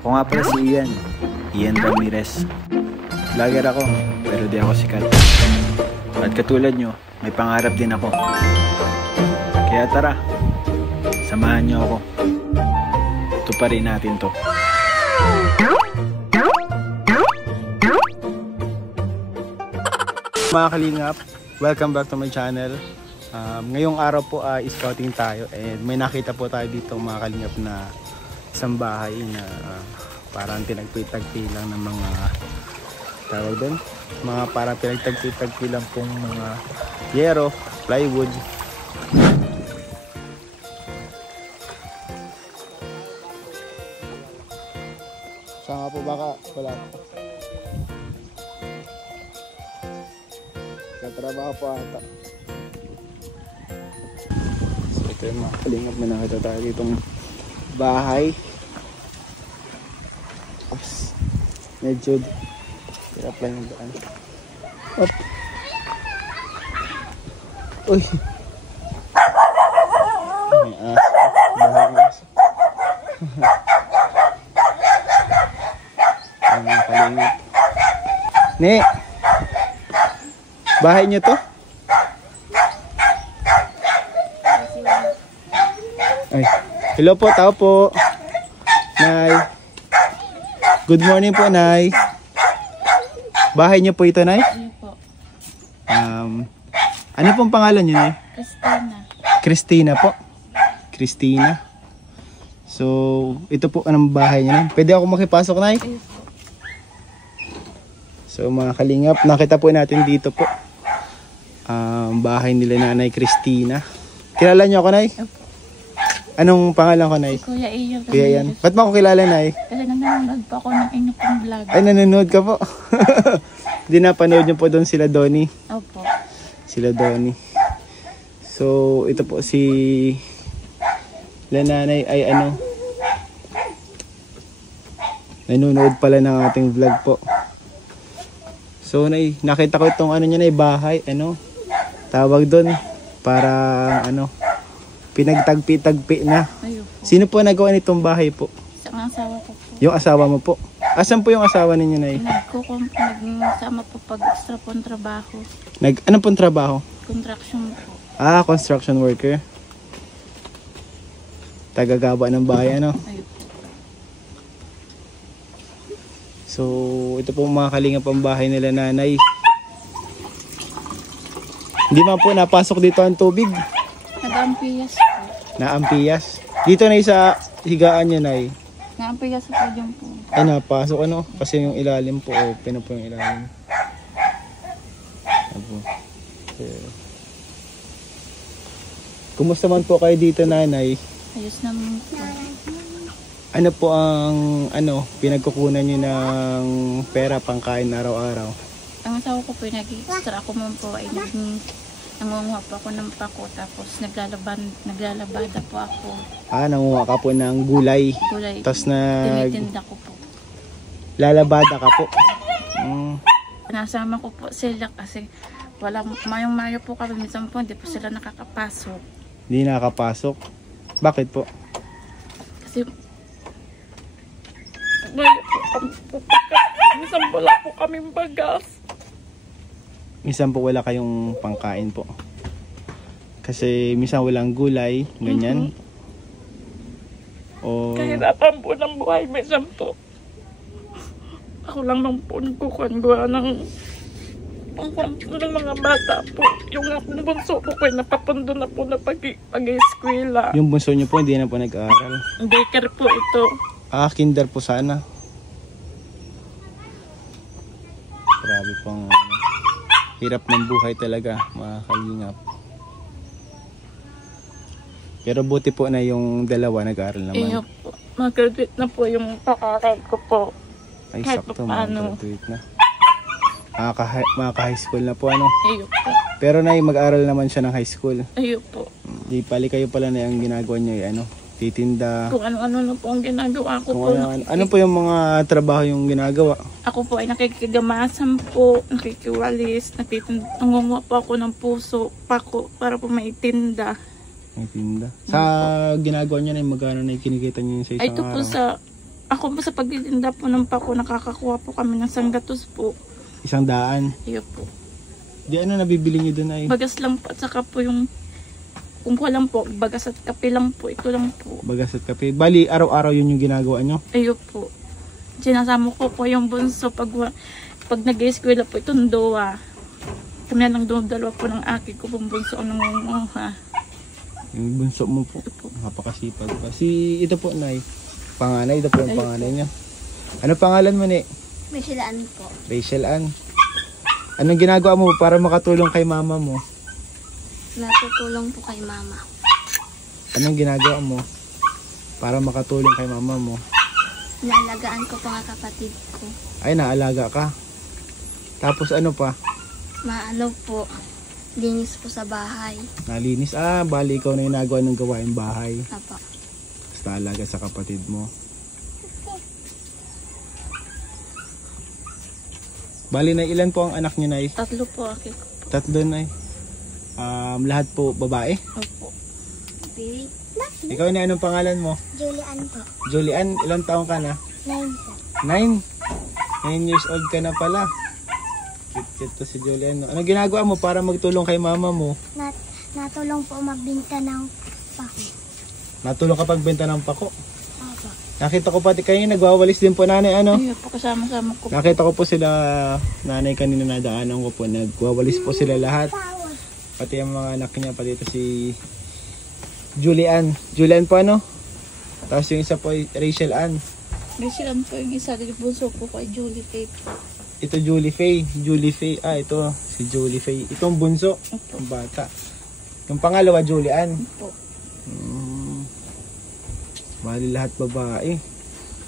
Ako nga pala si Ian. Ian Ramirez. Vlogger ako, pero di ako sikat. At katulad nyo, may pangarap din ako. Kaya tara, samahan nyo ako. Tuparin natin to. Mga kalingap, welcome back to my channel. Ngayong araw po ay scouting tayo and may nakita po tayo dito mga kalingap na isang bahay na parang pinagpitagpi lang ng mga tawag doon, mga parang pinagtagpi lang pong mga yero, plywood. Saan nga po baka wala po. Katrabaho po ata. So ito yung mga kalingap na nakita tayo ditong bahay. Oops. Medyo hirap lang yung daan. Up. Uy. May aso. Bahay ng aso. Ay mga kalingap. Ne! Bahay niyo to? Ay. Hello po, tao po. Nay. Good morning po, Nay. Bahay niyo po ito, Nay? Ano po? Ano pong pangalan niyo, Nay? Christina. Christina po. Christina. So, ito po anong bahay niyo, Nay? Pwede ako makipasok, Nay? Ayun po. So, mga kalingap, nakita po natin dito po. Bahay nila Nanay Christina. Kilala niyo ako, Nay? Opo. Anong pangalan ko, Nay? Kuya Ian. Kuya Ian. Ba't mo ako kilala, Nay? Kasi nanonood po ako ng inyong pong vlog. Ay, nanonood ka po. Hindi napanood niyo po doon sila Donnie. Opo. Sila Donnie. So, ito po si Nanay ay ano, nanonood pala ng ating vlog po. So, nakita ko itong ano niya, Nay, bahay, ano, tawag doon, parang ano, pinagtagpi-tagpi na. Ayun po. Sino po nagawa nitong bahay po? Sa asawa ko po. Yung asawa mo po. Asan po yung asawa ninyo, Nay? Nagsama po pag extra pong trabaho. Anong pong trabaho? Construction po. Construction worker. Tagagaba ng bahay, ano? Ayun po. So, ito po mga kalingap ang bahay nila Nanay. Hindi man po napasok dito ang tubig. Nag-ampiyas po. Naampiyas. Dito, Nay, sa higaan niya, Nay. Naampiyas po dyan po. Ay, napasok, ano? Kasi yung ilalim po, open na po yung ilalim. Kumusta man po kayo dito, Nanay? Ayos naman po. Ano po ang pinagkukunan niyo ng pera pangkain araw-araw? Ang asawa ko po, nag-extra ako mo po ay nangunguha po ako ng pako, tapos naglalabada po ako. Nangunguha ka po ng gulay. Gulay. Tapos tinitinda ko po. lalabada ka po. Nasama ko po sila kasi mayong-mayo po kami, minsan po hindi po sila nakakapasok. Hindi nakakapasok. Bakit po? Kasi minsan wala po kaming bagas. Minsan po wala kayong pangkain po. Kasi minsan walang gulay, ganyan. O Kahirapan po ng buhay, minsan po. Ako lang nang po nagkukuha ng mga bata po. Yung akong bunso po ko napapundo na po na pag-eskwela. yung bunso niyo po hindi na po nag-aaral. Baker po ito. Kinder po sana. Grabe pong hirap ng buhay talaga, mga kalingap. Pero buti po na yung dalawa nag-aaral naman. Iyo po. Mag-graduate na po yung pakaral ko po. Ay, kahit sakto, paano. mag-graduate na. Maka-high school na po, ano? Iyo po. Pero mag-aaral naman siya ng high school. Iyo po. Di pali kayo pala na yung ginagawa niyo, titinda. Kung ano-ano na po ang ginagawa ko Kung po. ano po yung mga trabaho yung ginagawa? Ako po ay nakikigamasan po, nakikiwalis, nangunguha po ako ng puso, pako, para po maitinda. May tinda. Sa ginagawa niyo na yung magkano na kinikita niyo sa isang Ay, ito po araw? sa Ako po sa pagtitinda po ng pako, nakakakuha po kami ng sanggatos po. 100. Iyo po. Di ano nabibili niyo doon ay? Bagas lang po at saka po yung kung ko lang po, bagas at kape lang po. Ito lang po. Bagas at kape. Bali, araw-araw yun yung ginagawa nyo? Iyo po. Sinasama ko po yung bunso pag nag-eskwela po itong dowa. Kami na lang dalawa po ng akin ko pong bunso ang nangunguha. Yung bunso mo po. Napakasipag pa. Si ito po, Nay. Panganay. Ito po yung panganay niya. Ano pangalan mo, ni? Rachel Ann po. Rachel Ann. Anong ginagawa mo para makatulong kay mama mo? Natutulong po kay mama. Anong ginagawa mo para makatulong kay mama mo? Naalagaan ko pa nga kapatid ko. Ay, naalaga ka. Tapos ano pa? Maano po, linis po sa bahay. Nalinis. Bali ikaw na yung nagawa ng gawain bahay. Apa. Tapos naalaga sa kapatid mo. Bali na ilan po ang anak niyo, Nay? 3 po akin ko. 3, Nay. Lahat po babae? Opo. Baby. Ikaw na, anong pangalan mo? Julian po. Julian, ilang taong ka na? 9 po. 9? 9 years old ka na pala. Cute to si Julian. Ano ginagawa mo para magtulong kay mama mo? Natulong po magbinta ng pako. Natulong ka pagbenta ng pako. Opo. Nakita ko pati kayo nagwawalis din po, nanay, ano? Iyo po, kasama-sama ko. Nakita ko po sila, nanay, kanina nadaanan ko po. Nagwawalis po sila lahat. Pati ang mga anak niya, pati ito si Julian. Julian po, ano? Tapos yung isa po, Rachel Ann. Rachel Ann po yung isa. Bunso po kay Julie Faye po. Ito Julie Faye. Julie Faye. Ito si Julie Faye. Itong bunso. Opo. Ang bata. Yung pangalawa, Julian. Opo. Bali lahat babae.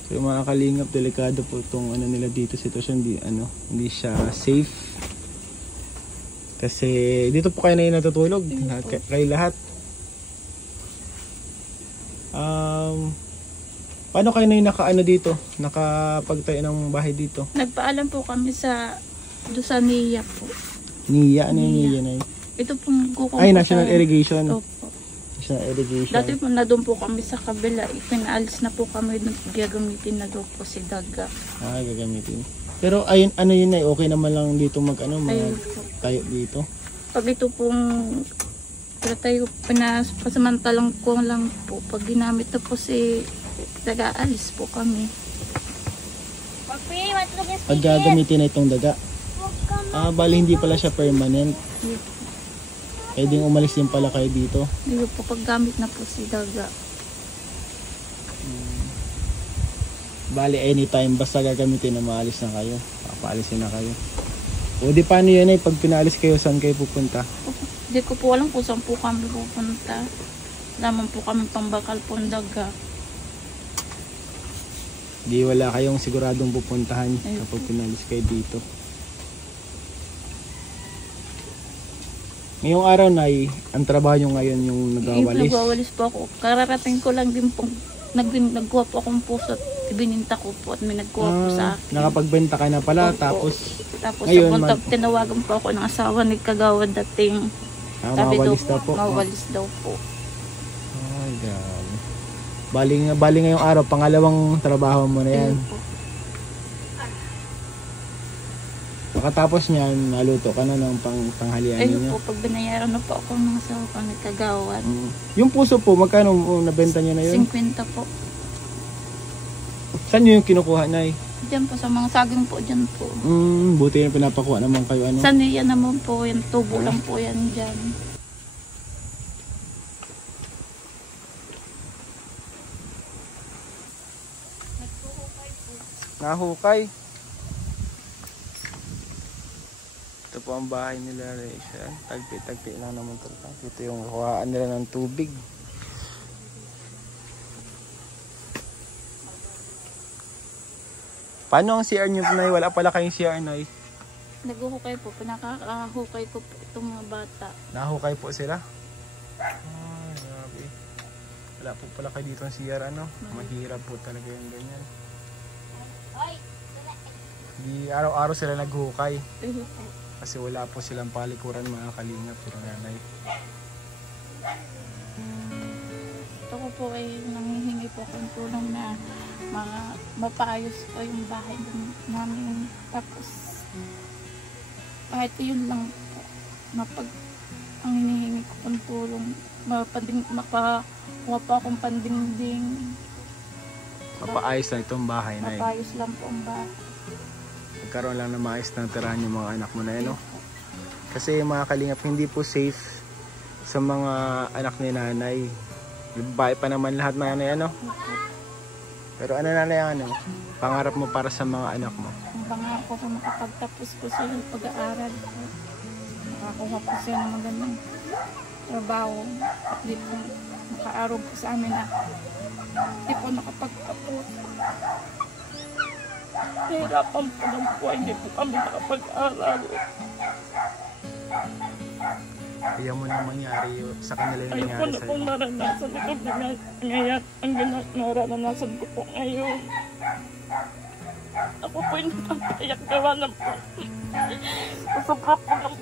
So yung mga kalingap, delikado po itong ano nila dito sitwasyon. Hindi siya safe. Kasi dito po kayo na yung natutulog. Kayo lahat. Paano kayo na yung nakaano dito? Nakapagtayo ng bahay dito? Nagpaalam po kami sa Niya po. Niya? Ano yung Niya na yun? Ito pong kukuha. Ay, National Irrigation. Opo. National Irrigation. Dati po na doon po kami sa kabila. Ipinaalis na po kami doon. Gagamitin na doon po si Daga. Gagamitin. Pero ayun, ano yun ay okay naman lang dito Ayun po. tayo dito. Pag ito pong tayo pasamantalang ko lang po. Pag ginamit na po si Daga, alis po kami. Pag gagamitin na itong daga. Bali hindi pala siya permanent. Pwedeng umalis din pala kayo dito. Ayun po, pag gamit na po si Daga. Bali anytime basta gagamitin na maalis na kayo. Papaalisin na kayo. O di paano yun pag pinalis kayo, saan kayo pupunta? Hindi ko po alam kung saan po kami pupunta. Laman po kami pambakal po ng Daga. Di wala kayong siguradong pupuntahan Ayun kapag pinalis kayo dito. Ngayong araw na ang trabaho nyo ngayon yung nagwawalis. Nagwawalis po ako. Kararating ko lang din po. Nagkuha po akong puso at ibininta ko po at may nagkuha po sa akin. Nakapagbenta ka na pala. Opo. Tapos ngayon, tinawagan po ako ng asawa ni Kagawad dating. mawalis daw po. Mawalis daw po. Ay, grabe. Bali ngayong araw, pangalawang trabaho mo na yan. Ayun po. Pagkatapos niyan, naluto ka na ng panghalian Ayun niyo. po, pag binayaran na po ako ng asawa ko ni Kagawad. Yung puso po, magkano nabenta niyo na yun? 50 po. Saan niyo yung kinukuha, Nay? Diyan po, sa mga saging po, diyan po. Buti yung pinapakuha naman kayo. Sa niya naman po, yan tubo lang po yan dyan. Nahukay. Ito po ang bahay nila, Rachel. Tagpi-tagpi lang naman ito. Ito yung kuhaan nila ng tubig. Paano ang CR nyo, Nay? Wala pala kayong CR, Nay. Naguhukay po, pinakahukay ko po itong mga bata. Nahukay po sila? Grabe. Wala po pala kayo dito ang CR, ano? Mahirap po talaga yung ganyan. Di araw-araw sila naghukay. Ayun po. Kasi wala po silang palikuran, mga kalingap, pero nanay. ko po ay nanghihingi po akong tulong na mapaayos po yung bahay namin. Tapos kahit yun lang po, ang hinihingi ko pong tulong, makakuha po akong pandingding. Papaayos lang itong bahay na Mapaayos lang po ang bahay. Magkaroon lang na maayos ng tirahan yung mga anak mo na yan, no? Kasi mga kalingap, hindi po safe sa mga anak ni nanay. Yung babae pa naman lahat na ano. Pero ano nanay ang ano, pangarap mo para sa mga anak mo? Ang pangako ko makapagtapos ko sila yung pag-aaral ko. Makakuha po sila ng magandang trabaho. At di po makaarog po sa amin na di po nakapagtapos. Nahirapan po lang po, hindi po kami nakapag-aaral. Ayaw mo nang mangyari sa kanila yung Ayoko nangyari na sa'yo. pong naranasan ito ngayon. Ang naranasan ko po ngayon. Ako po yung nagpapayak gawa ng po. Masama po ng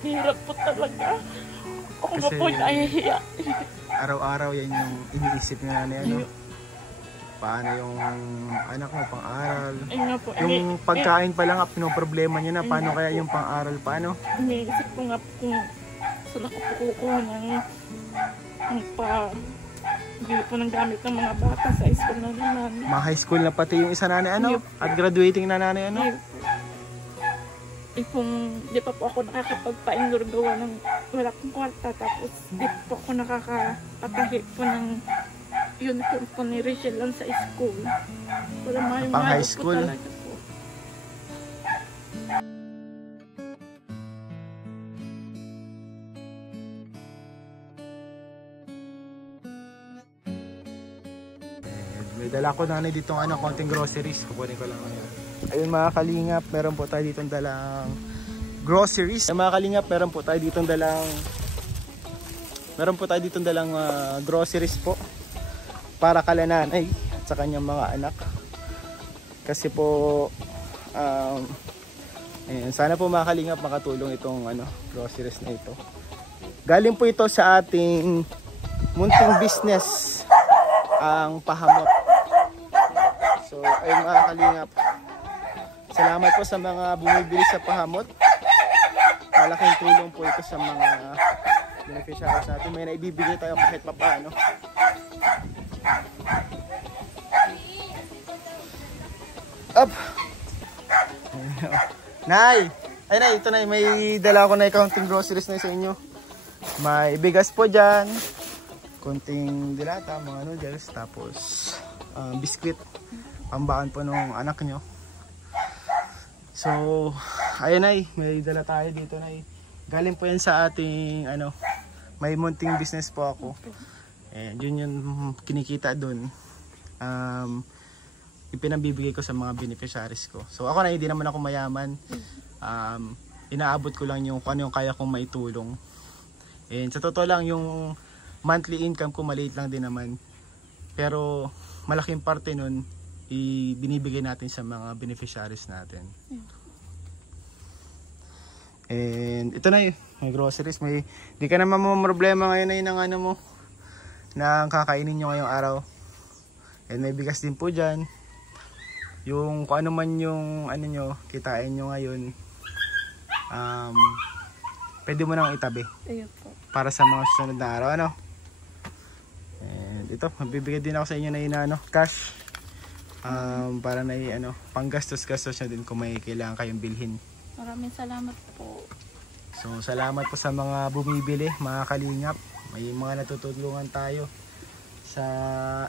hirap po talaga. Ako na Kasi po yung nahihiya. Araw-araw yan yung iniisip nga na ano. Paano yung anak mo pang-aral. Ayun nga po. Yung pagkain pa lang, pinoproblema niya na. Paano kaya yung pang-aral? Paano? Iniisip ko nga po kung saan ako po kukuha ng bili po ng gamit ng mga bata sa school na naman. Mga high school na pati yung isa nanay ano? At graduating na nanay ano? Ayun po. Kung di pa po ako nakakapagpa-indoor gawa ng wala pong kwarta, tapos di po ako nakakapatahi po ng uniform po ni Rachel lang sa school. Wala Pang high school? Po talaga po. May dala ko nanay ditong ano, konting groceries. Kukunin ko lang ngayon. Ayun mga kalingap, meron po tayo ditong dalang groceries. Ayun mga kalingap, meron po tayo ditong dalang groceries po para kala nanay at sa kanyang mga anak. Kasi po ayun, sana po mga kalingap makatulong itong ano, groceries na ito. Galing po ito sa ating munting business, ang pahamot. So ayun mga kalingap, salamat po sa mga bumibili sa pahamot. Malaking tulong po ito sa mga beneficiaries natin. May naibibigay tayo kahit papaano. Up! Nay! Ay nay, ito na, may dala ko na counting groceries na sa inyo. May bigas po dyan, konting dilata, mga noodles, tapos biskwit, pambaan po ng anak nyo. So, ayun nay, may dala tayo dito nay. Galing po yan sa ating ano, may munting business po ako. And yun yung kinikita dun. Ipinabibigay ko sa mga beneficiaries ko. So ako na, hindi naman ako mayaman. Inaabot ko lang yung kung ano yung kaya kong maitulong. And sa totoo lang, yung monthly income ko maliit lang din naman. Pero malaking parte nun, binibigay natin sa mga beneficiaries natin. And ito na yun, may groceries. Di ka naman mo problema ngayon na yun ng ano mo, na kakainin nyo ngayong araw. And may bigas din po dyan. Yung kung ano man yung ano nyo, kitain nyo ngayon, pwede mo nang itabi. Ayun po. Para sa mga susunod na araw, ano? And ito, mabibigay din ako sa inyo na yun, ano, cash. Para na ano, panggastos-gastos nyo din kung may kailangan kayong bilhin. Maraming salamat po. So, salamat po sa mga bumibili, mga kalingap. May mga natutulungan tayo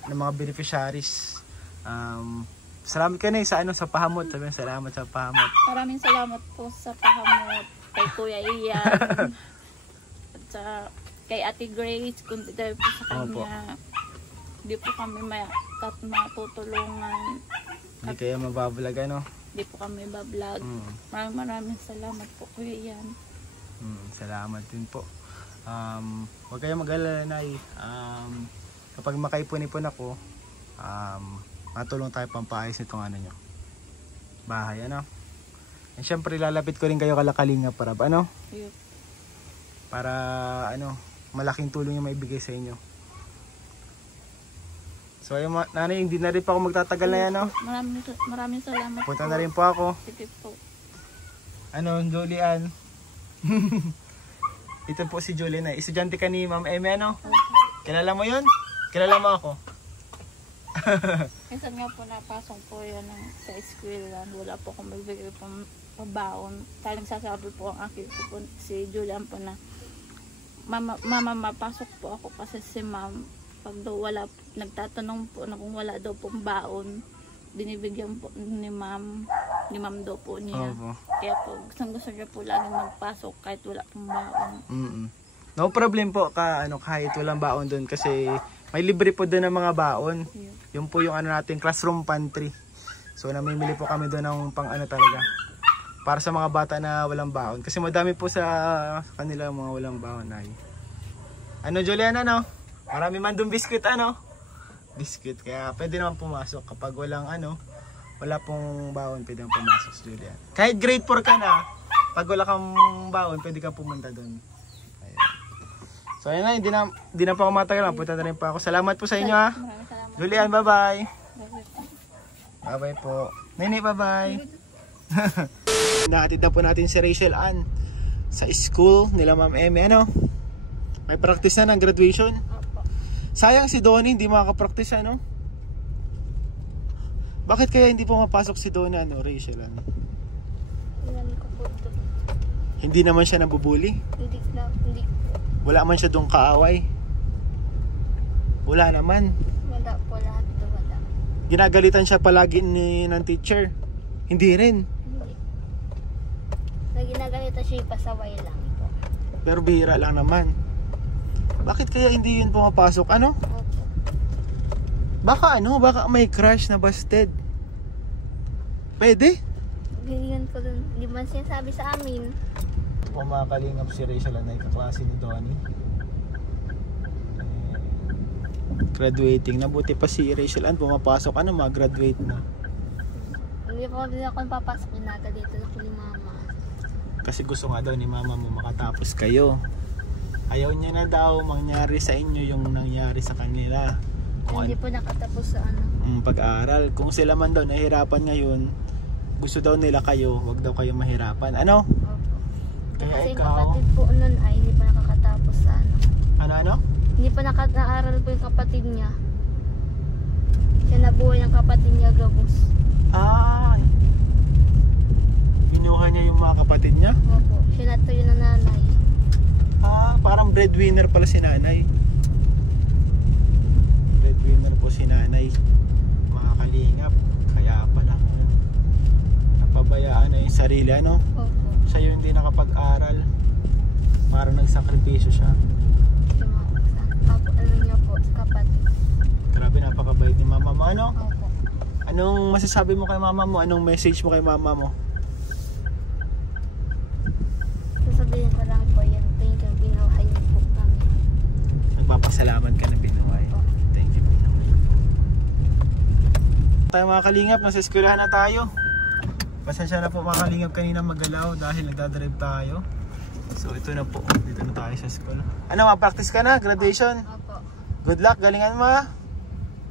ng mga beneficiaries. Salamat ka na sa pahamot. Sabihin, salamat sa pahamot. Maraming salamat po sa pahamot kay Kuya Ian at kay Ate Grace, kundi dahil po sa kanya. Hindi po kami matutulungan. Hindi kayo mabablog, ano? Hindi po kami bablog. Maraming salamat po Kuya Ian. Salamat din po. Huwag kayong mag-alala na kapag makaipon-ipon ako, matulong tayo pampaayos nitong ano nyo, bahay, ano. And syempre lalapit ko rin kayo kalakalinga para ano, para ano, malaking tulong yung maibigay sa inyo. So ayun nanay, hindi na rin po ako magtatagal na yan, no? Maraming salamat Punta po. na rin po ako. Sige po. Ano, Julian? Ito po si Julian, estudyante ka ni Ma'am Eme, ano? Kilala mo yun? Kilala mo ako? Minsan nga po napasok po yan sa eskwela. Wala po akong magbigay pabaon. Kaya nagsasabi po ang akin po si Julian po na mama, mapasok po ako kasi si ma'am pag daw wala, nagtatanong po na kung wala daw pong baon, binibigyan po ni ma'am daw po niya. Opo. Kaya po gusto niya po laging magpasok kahit wala pong baon. No problem po kahit walang baon doon kasi may libre po doon ng mga baon. Yung po yung natin classroom pantry. So namimili po kami doon ng pang talaga. Para sa mga bata na walang baon kasi madami po sa kanila mga walang baon ay. Ano Juliana, no? Marami man doon biscuit biscuit kaya pwede naman pumasok kapag walang wala pong baon, pwede naman pumasok si Julian. Kahit grade 4 ka na, pag wala kang baon, pwede kang pumunta doon. So ayun na, hindi na pa ako matagal. Punta na rin pa ako. Salamat po sa inyo, ha. Maraming salamat. Julian, bye-bye. Bye-bye po. Nini, bye-bye. Nahatid na po natin si Rachel Ann sa school nila Ma'am Eme. May practice na ng graduation. Opo. Sayang si Donnie, hindi makaka-practice, Bakit kaya hindi pumapasok si Donnie, Rachel Ann? Ilan ko po ito. Hindi naman siya nabubuli? Hindi. Wala man siya doong kaaway? Wala naman. Wala po lahat ito. Wala. Ginagalitan siya palagi ng teacher? Hindi rin. Hindi. Ginagalitan siya, pasaway lang po. Pero bihira lang naman. Bakit kaya hindi yun pumapasok? Opo. Baka may crush na busted. Pwede? Ganyan ko dun. Hindi man sinasabi sa amin. Pumakalingap si Rachel na kaklase ni Donnie. Graduating na. Buti pa si Rachel Ann pumapasok. Mag-graduate na. Hindi po din ako papasok. Ginagalitan ako ni mama. Kasi gusto nga daw ni mama mo makatapos kayo. Ayaw niya na daw mangyari sa inyo yung nangyari sa kanila. Hindi po nakatapos sa pag-aaral. Kung sila man daw nahihirapan ngayon, gusto daw nila kayo, wag daw kayo mahirapan. Opo. Kaya Kasi yung ikaw, kapatid po nun ay hindi pa nakakatapos sa Hindi pa naaral po yung kapatid niya. Siya nabuhay ng kapatid niya, gabos. Binuha niya yung mga kapatid niya? Opo. Siya natuyo ng nanay. Parang breadwinner pala si nanay. Breadwinner po si nanay. Mga kalingap. Kaya pala napabayaan na yung sarili, Opo. Siya yung hindi nakapag-aral. Parang nagsakripisyo siya. Niya po, kapatid. Grabe, napakabait ni mama mo, Opo. Anong masasabi mo kay mama mo? Anong message mo kay mama mo? Sasabihin ko lang po yan. Thank you, binuhay niyo po kami. Nagpapasalamat ka na binuhay. Opo. Thank you. Tayo mga kalingap, nasa eskwelahan na tayo. Pasensya na po mga kalingap kanina magalaw dahil nagdadrive tayo. So ito na po, dito na tayo sa school. Ma-practice ka na? Graduation? Opo. Good luck, galingan mo, ha?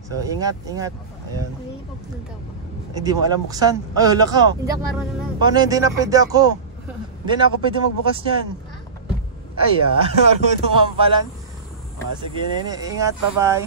So ingat. Ayan. Hindi po punta po. Hindi mo alam buksan. Ay, hala ka. Hindi ako marunong na. Paano hindi na pwede ako? Hindi na ako pwede magbukas niyan. Ay, marunong mampalan. Sige, nene. Ingat, bye-bye.